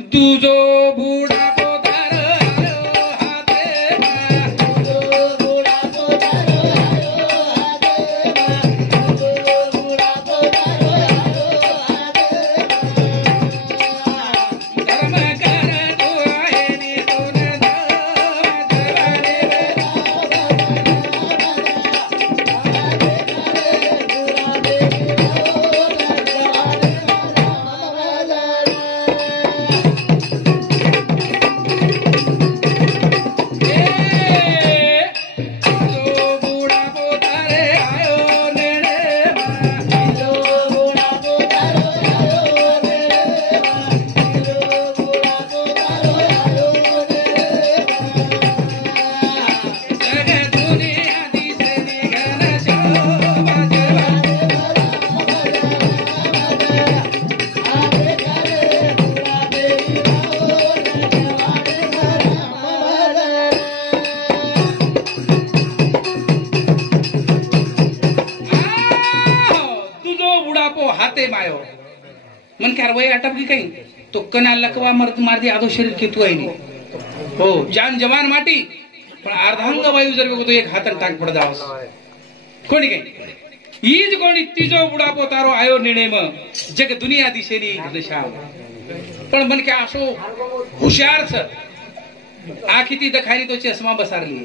तुझो बुडा पोतार आयो हाते मा तुझो बुडा पोतार आयो हाते मा तुझो बुडा पोतार आयो हाते धर्म कर तू आहे नी तू मन क्या वय अटपकी काही तो कना लकवा मार दे आधो शरीर केतू आहे हो जान जवान माटी पण अर्धांग वायू जर बघतो एक हातन टाक पड जावस कोणी काही ईज कोणी तिजो बुडापो तारो आयो निर्णय म जग दुनिया दिशेनी दशा पण मन क्या असो हुशार छ आखी ती दखानी तो चष्मा बसारली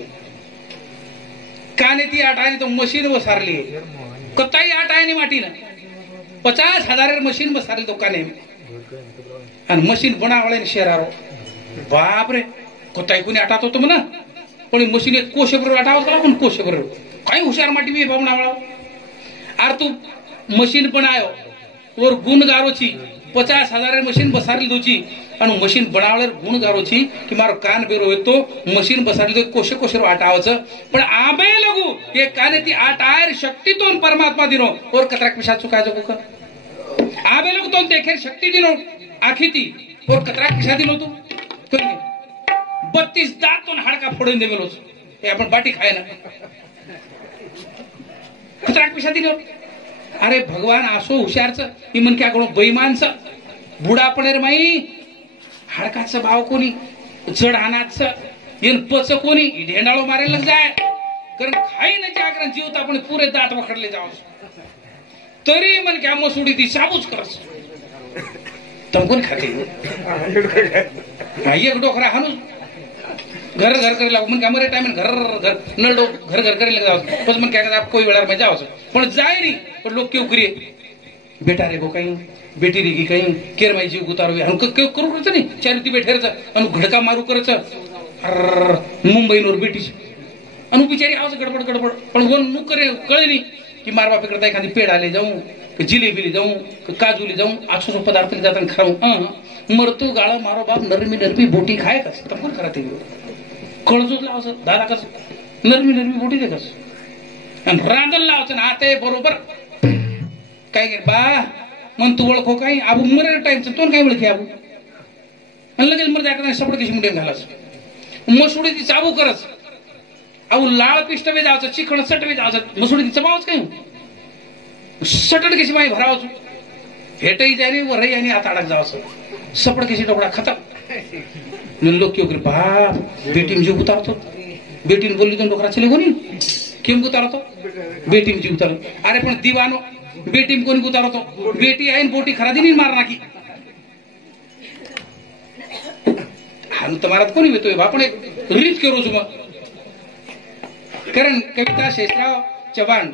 काने ती आटानी तो मशीन बसारली कताई आटानी माटी ना 50,000 मशीन बसारली दुकाने आणि मशीन बनावळे शेरारो बाप रे कोताई कोणी आटात होतो म्हणा पण मशीन एक कोशेबरोबर आटावत करा पण कोशेबरोबर काही हुशार माटी मी भावनावळा आर तू मशीन बनायो और गुणगारोची 50,000 मशीन बसारली दोची आणि मशीन बनावळे गुणगारोची की मारो कान बेरो येतो मशीन बसारली तो कोशे कोशेरो आटावच पण आबे लगू ये काने ती आटायर शक्ती तो परमात्मा दिनो और कतराक पिशा चुका जो का आबे लोग तो देखे शक्ति दिनो आखी ती और कतराक पिशा दिनो तू कोई नहीं 32 दात तो हाडका फोडून देवेलो हे आपण बाटी खाय ना कतराक पिशा दिनो अरे भगवान आसो हुशारच ही मन क्या करो बेईमानच बुडापणेर माई हाडकाचं भाव कोणी जड हानाच येन पच कोणी ढेंडाळो मारायला जाय कारण खाई न जागरण जीवत आपण पुरे दात वखडले जाव तरी मन क्या मसुडी ती साबूच करस तंगून खाते एक डोकरा हानू घर घर करे लागो मन का मरे टाइम घर घर नळडो घर घर करे जाव बस मन क्या आप कोई वेळा में जाव पण जाय नी पण लोक क्यों करिए बेटा रे गो काही बेटी रे की काही केर माई जीव गुतारो हम करू करच नाही चारिती बैठेरच आणि घडका मारू करच मुंबईनवर बेटी आणि बिचारी आवाज गडबड गडबड पण वन नु करे कळे नाही की मार बाप करता एखादी पेड आले जाऊं की जिलेबीली जाऊं काजूली जाऊं आसो पदार्थ जाताना खाऊ मरतो गाळा मारो बाप नरमी बोटी खाय कस तपून करा ते कळजूच लावस दादा कस नरमी बोटी दे कस आणि रांदल लावच ना आते बरोबर काय बा मन तू ओळखो काही आबू मरे टाइमचं तो काय ओळखी आबू आणि लगेच मर जायला सपड कशी मुंडे घालास मसुडी ती चाबू करस अहो लाळ पिष्टवे जावचं चिखण सटवे जावचं मसुडी ती चबावच काय सटड कशी माई भरावच भेटही जारी वरही आणि आता अडक जावचं सपड कशी टोकडा खतम लोक क्यों करे बाप बेटी जीव उतारतो बेटीने बोलली तो डोकरा चले कोणी केम उतारतो बेटी जीव उतार अरे पण दिवानो बेटी कोणी उतारतो बेटी आहे बोटी खरादी नाही मार नाकी हान तुम्हारात कोणी येतोय आपण एक रीत करू मग कारण कविता शेषराव चव्हाण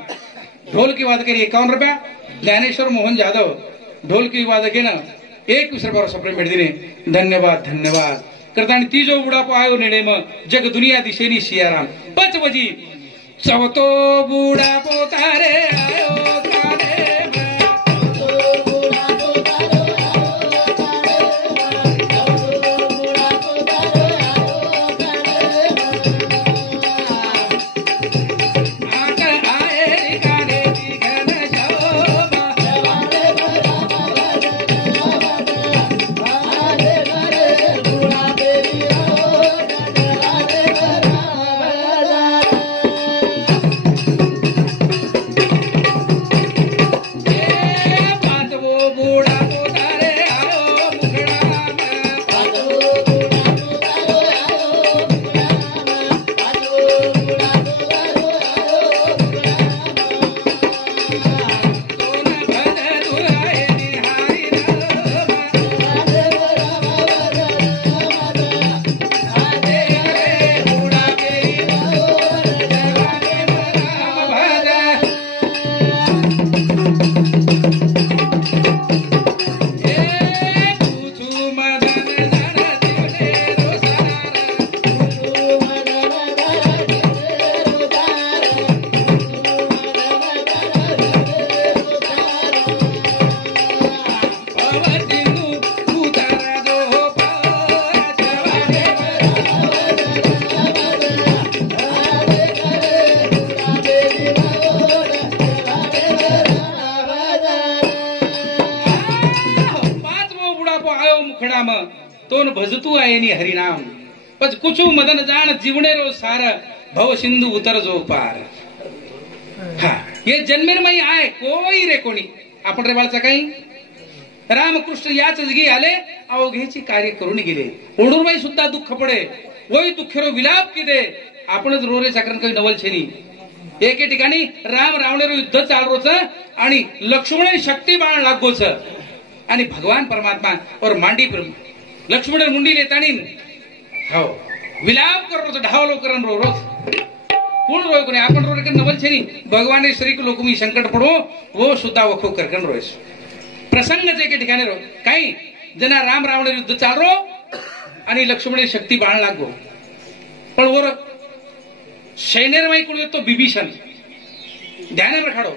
ढोल की वादकरी 51 रुपया ज्ञानेश्वर मोहन जाधव ढोल की वादकेनं 21 रुपयावर सप्रे भेट दिने धन्यवाद धन्यवाद करता आणि ती जो बुडापो आयो नेडे मग जग दुनिया दिशेनी सियाराम पच वजी चवतो बुडापो तारे आयो नाम तोन भजतू आयनी हरिनाम पच कुछू मदन जान जीवने रो सार भव सिंधु उतर जो पार. हा हे जन्मेरमयी आहे कोई रे कोणी आपण रे बाळचा काही रामकृष्ण याच जगी आले अवघेची कार्य करून गेले. ओडूरबाई सुद्धा दुःख पडे वही दुःखेरो विलाप किदे आपणच रोरे चाकरण काही नवल छेनी. एके ठिकाणी राम रावणेरो युद्ध चालरोच आणि लक्ष्मण शक्ती बाण लागोच आणि भगवान परमात्मा और मांडी लक्ष्मण मुंडी लेतानी हो विलाप करो ढावलो करन रो रोज कोण रोय कोणी आपण रोय नवल छेनी भगवान श्री लोक मी संकट पडो वो सुद्धा वखो करकन रोयस. प्रसंगच एके ठिकाणी रो काही जना राम रावण युद्ध चालरो आणि लक्ष्मण शक्ती बाण लागो पण वर सैन्यरमाई कोण येतो बिभीषण ध्यान रखाडो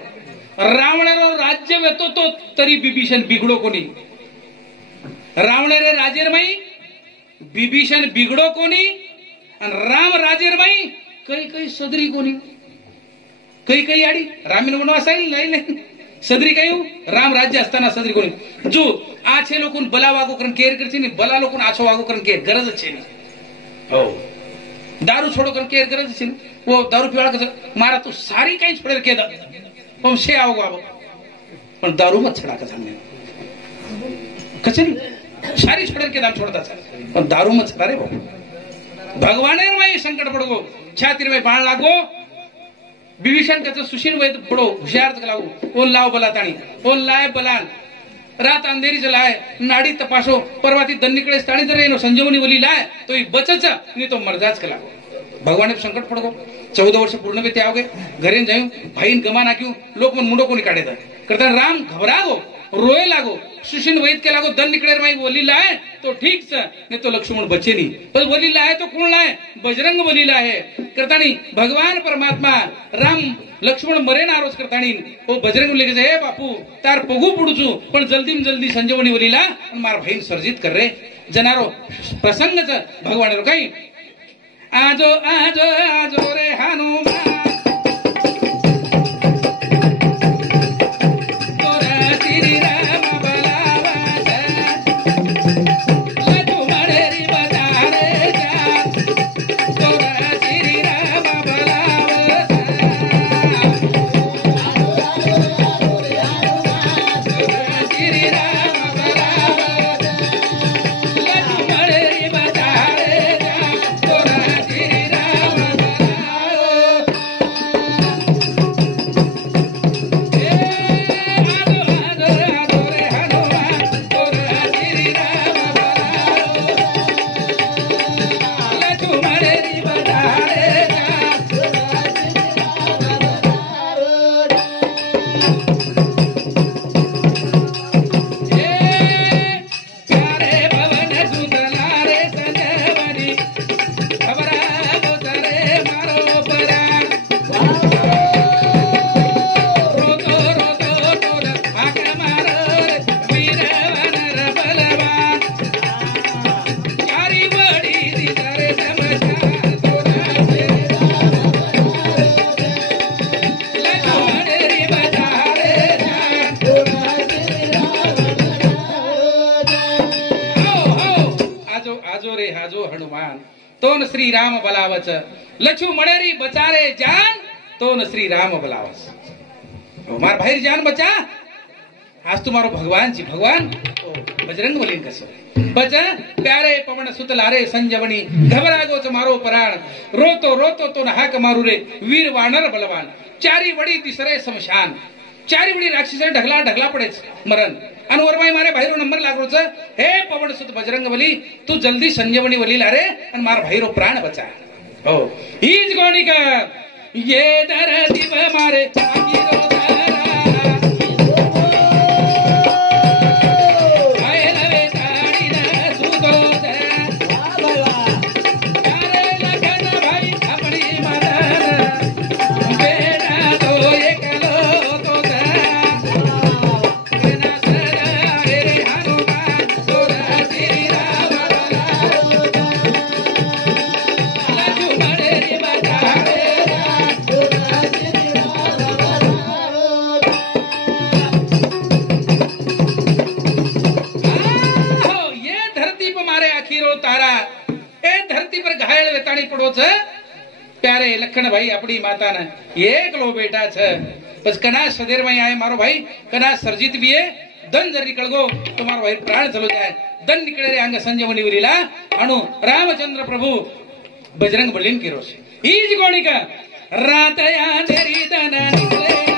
रावणारो राज्य येतो तो तरी बिभीषण बिघडो कोणी रावणारे राजेरमाई बिभीषण बिघडो कोणी आणि राम राजेरमाई काही काही सदरी कोणी काही काही आडी रामीन वनवास आहे नाही सदरी काही राम राज्य असताना सदरी कोणी जो आछे लोकून बला वागो करन केर करची नहीं बला लोकून आछो वागो करन केर गरज छे नहीं. हो दारू छोड़ो करन केर गरज छे वो दारू पीवाळा कसं मारा तू सारी काही छोडेल के पण शे आवगो आबो पण दारू मत छडा का सांगणे कचरी सारी छोडेल के दाम छोड़ता पण दारू मत छडा रे बाबू. भगवाने माई संकट पडगो छातीर में बाण लागो विभीषण कच सुशील वैद पडो हुशियार लागू ओन लाव बला ताणी ओन लाय बलान रात अंधेरी जलाय नाडी तपासो परवाती दन्नीकडे स्थानी जर येनो संजीवनी वली लाय तो बचच नहीं तो मरजाच कला. भगवान संकट पडगो 14 वर्ष पूर्ण वे त्यागे घरे जाऊं भाईन गमा नाख्यू लोक मन मुंडो कोणी काढे करता राम घबरागो रोए लागो सुशील वैद के लागो दन निकले माई वली लाए तो ठीक से नहीं तो लक्ष्मण बचे नहीं पर वली लाए तो कौन लाए बजरंग वली लाए करता नहीं भगवान परमात्मा राम लक्ष्मण मरे ना आरोज करता नहीं वो बजरंग लेके जाए बापू तार पगू पुडचू पण जल्दी में जल्दी संजीवनी वली ला मार भाई सर्जित कर रे जनारो प्रसंग भगवान रो कहीं आजो आजो आजो रे हनुमान तोन श्री राम बलावच लछु मणेरी बचारे जान तोन श्री राम बलावच. मार भाई जान बचा आज तुम्हारो भगवान जी भगवान बजरंग बलीन कसो बचा प्यारे पवन सुत लारे संजवनी घबरा गो मारो पराण रोतो रोतो तो हाक मारू रे वीर वानर बलवान चारी वडी तिसरे शमशान चारी वडी राक्षस ढगला ढगला पडेच मरण आणि वरमाई मारे भाईरो नंबर लागरोच हे पवन सुत बजरंग बली तू जल्दी संजीवनी वली लारे आणि मार भाईरो प्राण बचा. हो हीच गोणी का ये दरदी मारे आगिरो खीरो तारा ए धरती पर घायल वेताणी पड़ो छ प्यारे लखन भाई अपनी माता ने एक लो बेटा छ बस कना सदेर में आए मारो भाई कना सर्जित भी है दन जर निकल गो तुम्हारो भाई प्राण चलो जाए दन निकले रे अंग संजीवनी विलीला अनु रामचंद्र प्रभु बजरंग बलिन की रोश ईज गोणी का रात या तेरी दन निकले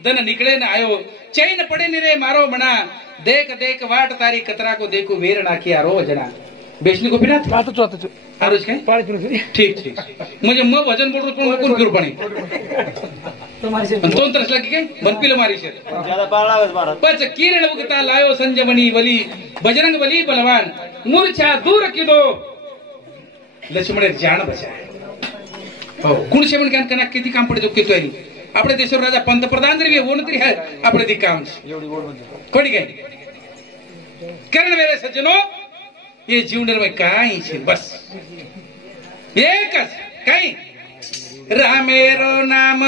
दन निकले न आयो चैन पड़े निरे मारो मना देख देख वाट तारी कतरा को देखो वेर नाखी आरो जना बेचनी को बिना आता तो आरोज काय पाळी फिरू ठीक ठीक म्हणजे मग वजन बोलतो कोण कोण फिरू पाणी तुम्हारी से दोन तरस लगी काय बनपिल मारी से ज्यादा पाळावेस महाराज पच किरण उगता लायो संजमनी बली बजरंग बली बलवान मूर्छा दूर किदो लक्ष्मण जान बचाए हो कुण से म्हण कना किती काम पडे तो कितो आहे આપણે દેશનો રાજા पंतप्रधान तरी होण तरी है આપણે दी काम एवढी गोड म्हणजे कोणी काय कारण मेरे सज्जनो ये जीवन में काई छे बस एक काई रामेरो नाम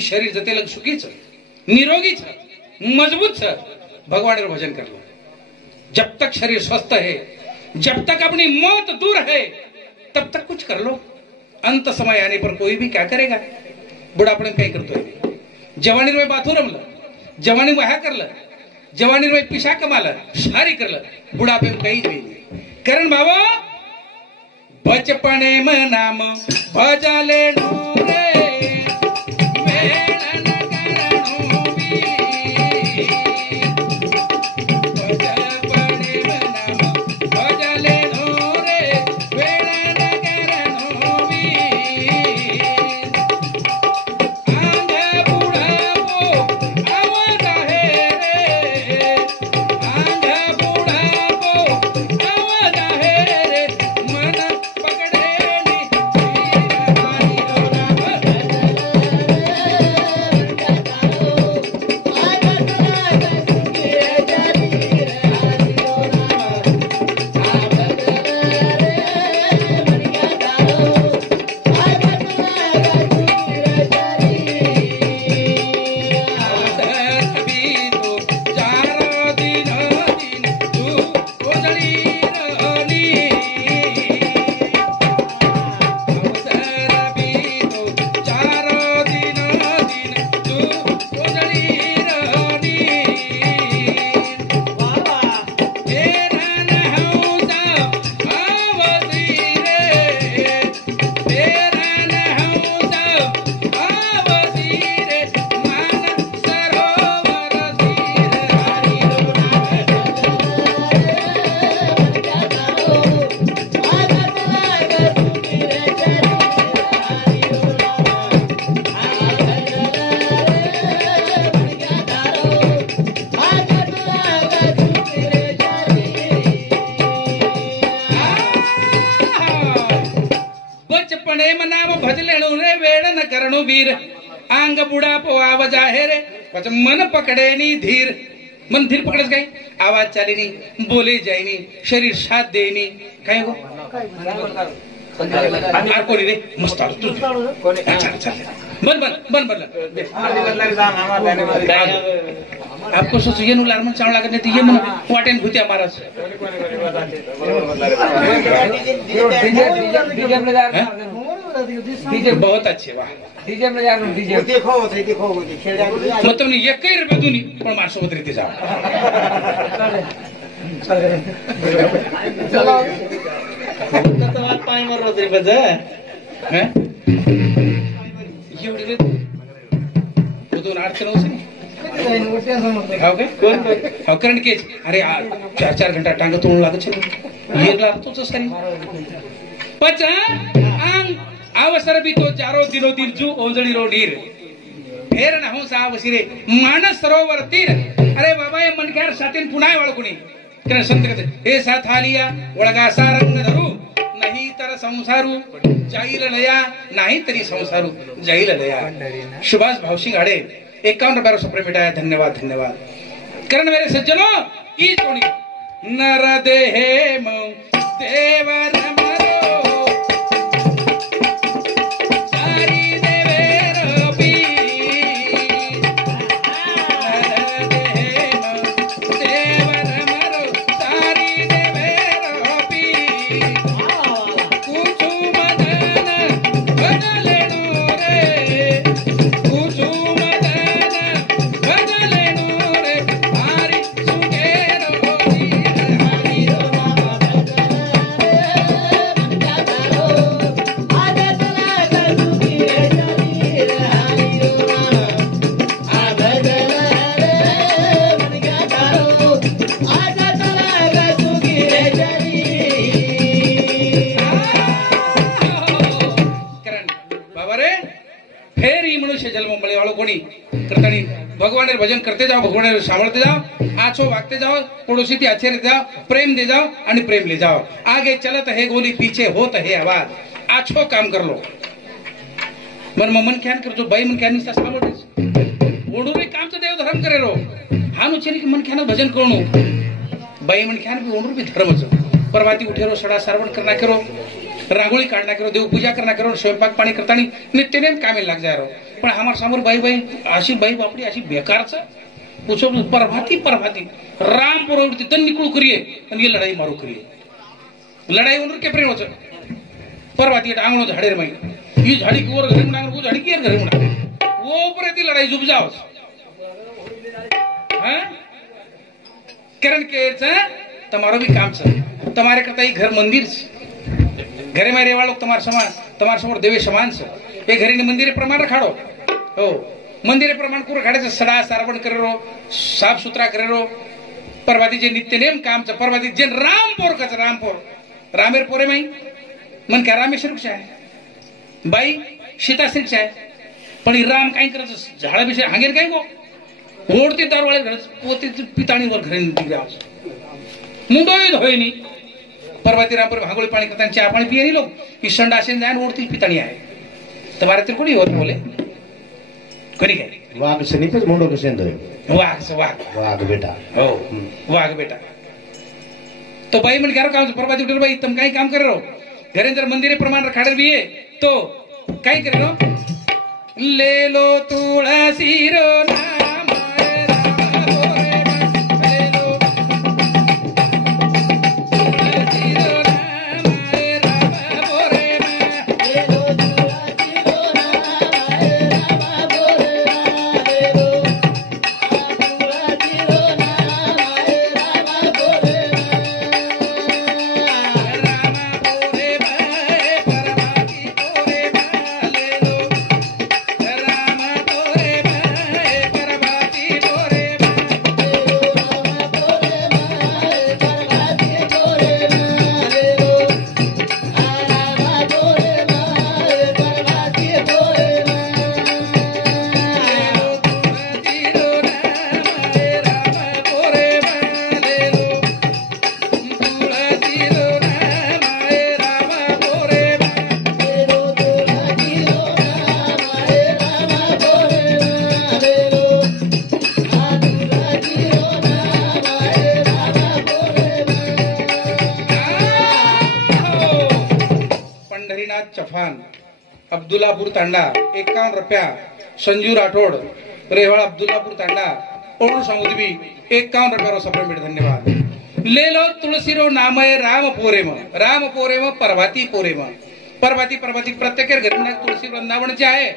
शरीर जतेलग सुखी छ निरोगी छ मजबूत छ भगवान रो भजन कर लो जब तक शरीर स्वस्थ है जब तक अपनी मौत दूर है तब तक कुछ कर लो अंत समय आने पर कोई भी क्या करेगा बुढ़ापणे काही करतोय जवानी में बाथू रमलं जवानी में ह्या करलं जवानी में पिशा कमालं सारी करलं बुढ़ापे में काही नाही कारण बाबा बचपने में नाम भजले रे वीर आंग बुडा पोवा जाहेर मन पकडे नी धीर मन धीर पकडच काय आवाज चालेनी बोले जायनी शरीर साथ देनी काय हो कोणी रे मस्त बन बन बन बन आपको सोचो ये नुलार मन चावला करने तो ये मन वाटेन भूतिया महाराज डीजे बहुत अच्छे वाह डीजे में जानो डीजे देखो मतलब नहीं ये कई रुपए दूनी पण मारसोबत रीती जाव चलो तो बात पाय मार रे बज हैं एवढी रे दोन अडचण होती हाव काय हाव करंट केज अरे 4 घंटा टांग तोडू लागत छे एक लाख तोच सरी पच आंग अवसर भी तो चारो दिनो दिन जू ओंजळी रो नीर फेर न हो सा वसिरे मानस सरोवर तीर अरे बाबा ये मनक्यार सातीन पुनाय वळकुणी कने संत कहते हे साथालिया वळगा सारंग धरू नाही तर संसारू जाईल लया नाही तरी संसारू जाईल लया सुभाष भावसिंग आडे 51 रुपये सुप्रे मिटाया धन्यवाद धन्यवाद करण मेरे सज्जनों ई जोड़ी नर देहे म देवर भगवान भजन करते जाओ भगवान सांभळते जाओ आछो वागते जाओ पड़ोसी की अच्छे रहते जाओ प्रेम दे जाओ आणि प्रेम ले जाओ आगे चलत है गोली पीछे होत है आवाज आछो काम कर लो मन मन ख्यान करतो बाई मन ख्यान निस्ता सामोटेस ओडू रे काम देव धर्म करे रो हानु छे की मन ख्यान भजन करणो बाई मन ख्यान भी ओडू भी धर्म छ परवाती उठेरो सडा सारवण करना करो रांगोळी काढना करो देव पूजा करना करो स्वयंपाक पाणी करतानी नित्यनेम कामे लाग जाय रो पण हमार सामोर बाई बाई अशी बाई बापडी अशी बेकारच पूछो परभाती परभाती राम पुरवती तन निकळू करिए आणि ये लढाई मारू करिए लढाई उनर के प्रेम होच परभाती आंगणो झाडे रे ई झाड़ी की ओर घरे मुना वो झाड़ी की घरे मुना वो ऊपर ती लड़ाई जुब जाओ हां करण के छ તમારો भी काम छ તમારે करता ही घर मंदिर घरे में रेवा लोग तुम्हारे समोर देवे समान से ये घरी ने मंदिर प्रमाण रखाड़ो हो मंदिर प्रमाण को रखाड़े सड़ा सारवण करे रो साफ सुथरा करे रो परवादी जे नित्य नेम काम च परवादी जे रामपुर कच रामपुर रामेर पोरे माई मन क्या रामेश्वर आहे बाई सीता सिंग आहे पण राम काय करत झाडा बिशे हांगेर काय गो ओढते दारवाळे घर पोते पिताणीवर घरी निघा मुंबईत होय नी परवाती रामपुर भांगोळी पाणी करता चहा पाणी पिये नी लोग ही संडासेन जान ओढती पिताणी आहे तुम्हारे तेरे कोणी होत बोले कोणी काय वाघ सनीपच मोडो कसे तो वाघ बेटा हो वाघ बेटा तो बाई मन करो काम परवाती उठल बाई तुम काही काम करे रो घरे अंदर मंदिरे प्रमाण रखाड़े भी है तो काही करे रो ले लो तुलसी रो नाम चफान अब्दुल्लापुर तांडा 51 रुपया संजू राठोड रेवाड़ अब्दुल्लापुर तांडा और समुद्री 51 रुपया रो सप्रेमेट धन्यवाद ले लो तुलसी रो नामय राम पोरे म प्रभाती पोरे म प्रभाती प्रत्येक घर में तुलसी वृंदावन जे आहे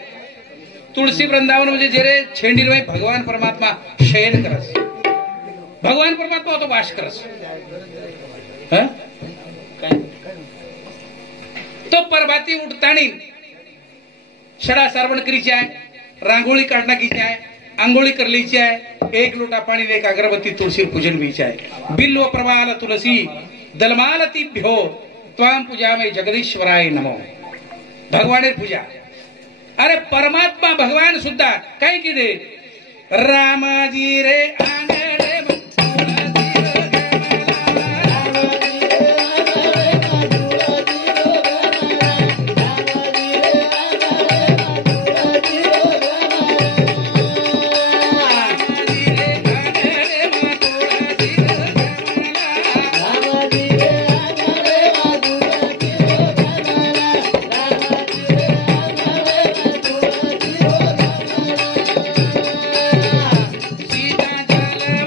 तुलसी वृंदावन म्हणजे जेरे छेंडील में भगवान परमात्मा शयन करस भगवान परमात्मा तो वास करस हाँ? तो प्रभाती उठतानी सड़ा सारवण करीची आहे रांगोळी काढना कीची आहे आंघोळी करलीची आहे एक लोटा पाणी एक अगरबत्ती तुलसी पूजन बीची आहे बिल्व प्रवाल तुलसी दलमालती भ्यो त्वाम पूजा में जगदीश्वराय नमो भगवान पूजा अरे परमात्मा भगवान सुद्धा काय की दे रामाजी रे आंगणे सीता जल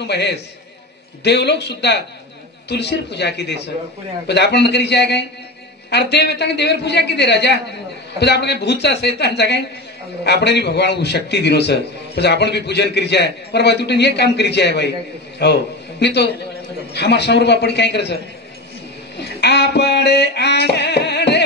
विष्णू महेश देवलोक सुद्धा तुलसीर पूजा की देस पण आपण करीची आहे काय अरे देव येता देवर पूजा की दे राजा पण आपण काही भूतचा सैतानचा काय आपण भगवान शक्ती दिनो सर पण आपण बी पूजन करीचे आहे परवा तुटून एक काम करीचे आहे बाई हो नाही तो हमार समोर आपण काय करायचं आपडे आंगणे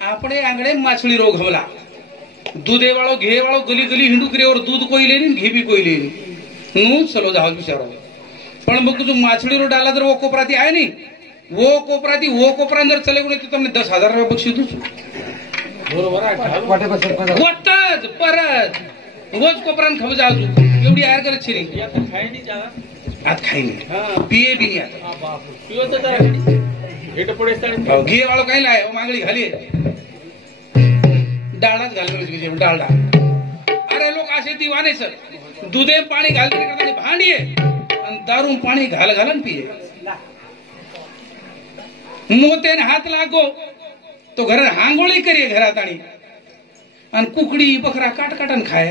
આપણે આંગણે માછલી રોગ હમલા દૂધે વાળો ઘે વાળો ગલી ગલી હિંડુ કરે और दूध कोई लेनी घी भी कोई लेनी नु चलो जाओ बिचारो पण मग जो माछली रो डाला तर वो कोपराती आहे नाही वो कोपरा जर चले गुणे तो तुमने 10,000 रुपये बक्षीस दूसू बरोबर वाटच परत रोज कोपरान खब जाजू एवढी आयर करत छिरी आज खाई नाही पिए बी नाही आता पिवचं तर हेट पडे घी वाळो काही लाय मागणी घाली डाळाच घालवे डाळडा अरे लोक असे दिवाने सर दुधे पाणी घालते करता भांडी आणि दारून पाणी घाल घालन पिये मोतेने हात लागो तो घर हांगोळी करिये घरात आणि कुकडी बकरा काटकाटन खाय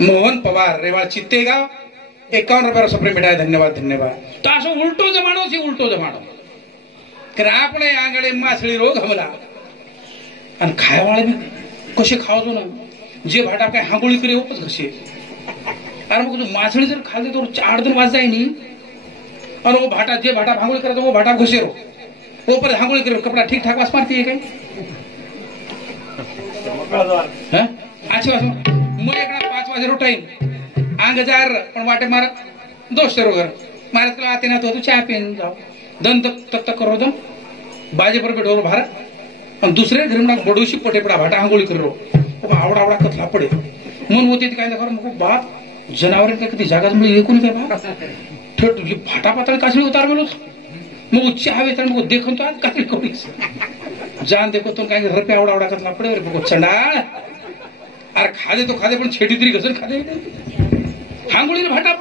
मोहन पवार रेवाळ चित्तेगाव 51 रुपये सप्रेम भेटाय धन्यवाद धन्यवाद तो असं उलटो जमानो सी उलटो जमानो कि आपणे आंगणे माछली रोग हमला आणि खायवाळे बी कसे खावतो ना जे भाटा काय हांगोळी करे होपच कसे अरे मग माछली जर खाल्ली तर 4 दिन वाज जाय नी और वो भाटा जे भाटा हांगोळी करतो वो भाटा घुसेरो वो पर हांगोळी करे कपड़ा ठीक ठाक वास मारती है काय हां आछी वास मग एकदा 5 वाजे रो टाइम आंग जार पण वाटे मार दोस्त रो घर मारत केला आते ना तो चहा पिन जाओ दन तक करो दम बाजे पर बैठो भारत आणि दुसरे घरी म्हणा बडोशी पोटे पडा भाटा आंघोळी करो आवडा आवडा कथला पडे मन होते काय खरं मग बाप जनावर कधी जागाच मिळी एकूण काय बा थेट भाटा पातळ कासळी उतार मेलोच मग उच्च हवे तर मग देखून तो आज कासळी कोणीस जान देखो तो काय रुपये आवडा आवडा कथला पडे रे बघो चंडाळ अरे खादे तो खादे पण छेडी तरी घसर खादे हांगोळी भाटा